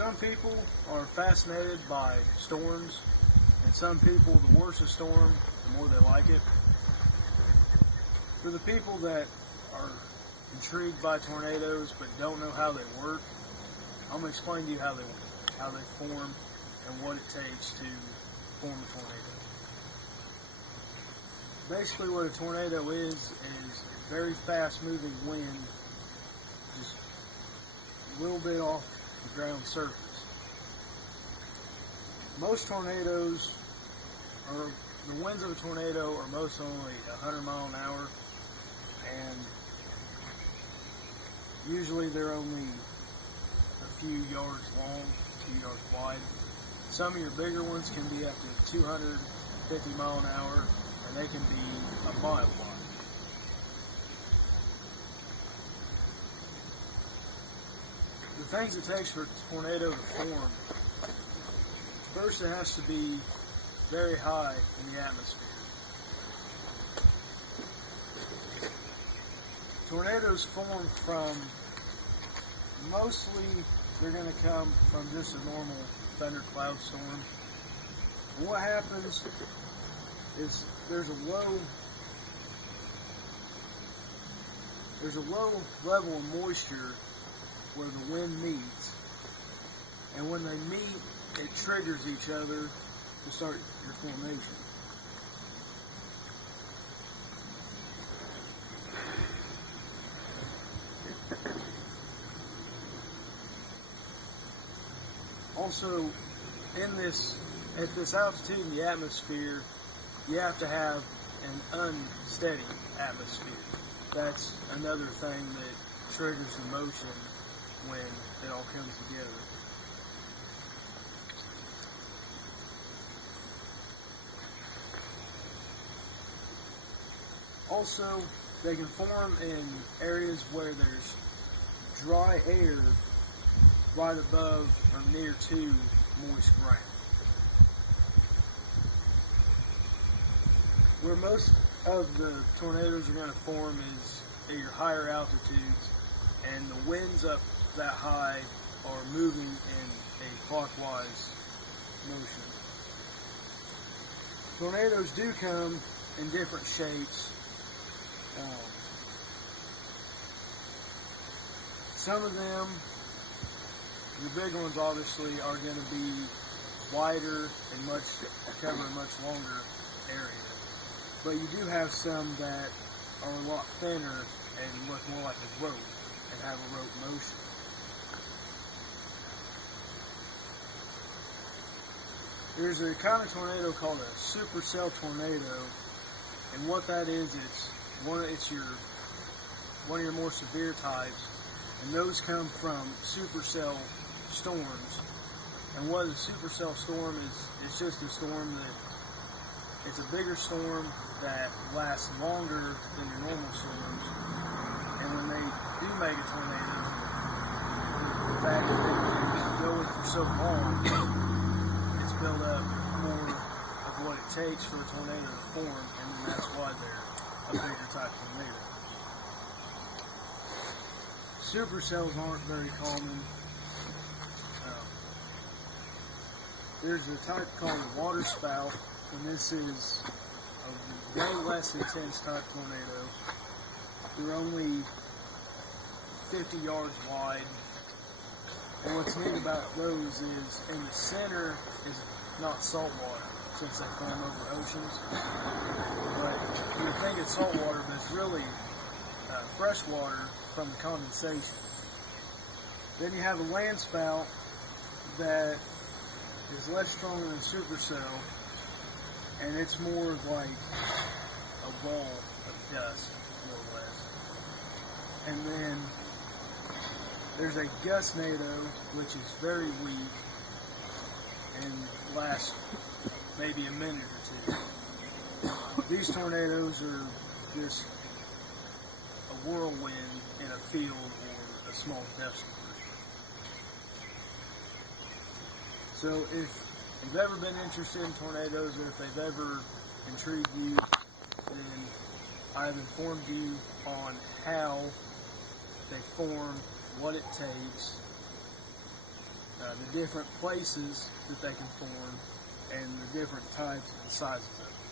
Some people are fascinated by storms, and some people, the worse a storm, the more they like it. For the people that are intrigued by tornadoes but don't know how they work, I'm going to explain to you how they form and what it takes to form a tornado. Basically what a tornado is very fast moving wind just a little bit off the ground surface. Most tornadoes, or the winds of a tornado, are most only 100 miles an hour, and usually they're only a few yards long, a few yards wide. Some of your bigger ones can be up to 250 miles an hour, and they can be a mile wide. The things it takes for a tornado to form: first, it has to be very high in the atmosphere. Tornadoes form from, mostly they're going to come from just a normal thundercloud storm. And what happens is there's a low level of moisture where the wind meets, and when they meet, it triggers each other to start your formation. Also, at this altitude in the atmosphere, you have to have an unsteady atmosphere. That's another thing that triggers the motion when it all comes together. Also, they can form in areas where there's dry air right above or near to moist ground. Where most of the tornadoes are going to form is at your higher altitudes, and the winds up that high are moving in a clockwise motion. Tornadoes do come in different shapes. Some of them, the big ones obviously, are going to be wider and cover a much longer area. But you do have some that are a lot thinner and look more like a rope and have a rope motion. There's a kind of tornado called a supercell tornado, and what that is, it's one of your more severe types, and those come from supercell storms. And what a supercell storm is, it's just a storm that it's a bigger storm that lasts longer than your normal storms. And when they do make a tornado, the fact that they can go with for so long, it's built up more of what it takes for a tornado to form, and then that's why they're a bigger type tornado. Supercells aren't very common. There's a type called a water spout, and this is a way less intense type tornado. They're only 50 yards wide. And what's neat about those is in the center is not salt water, since they form over oceans. But you think it's salt water, but it's really fresh water from the condensation. Then you have a land spout that is less strong than a supercell, and it's more like a ball of dust, more or less. And then there's a gustnado, which is very weak and lasts maybe a minute or two. These tornadoes are just a whirlwind in a field or a small dust. So if you've ever been interested in tornadoes, or if they've ever intrigued you, then I've informed you on how they form, what it takes. the different places that they can form, and the different types and sizes of it.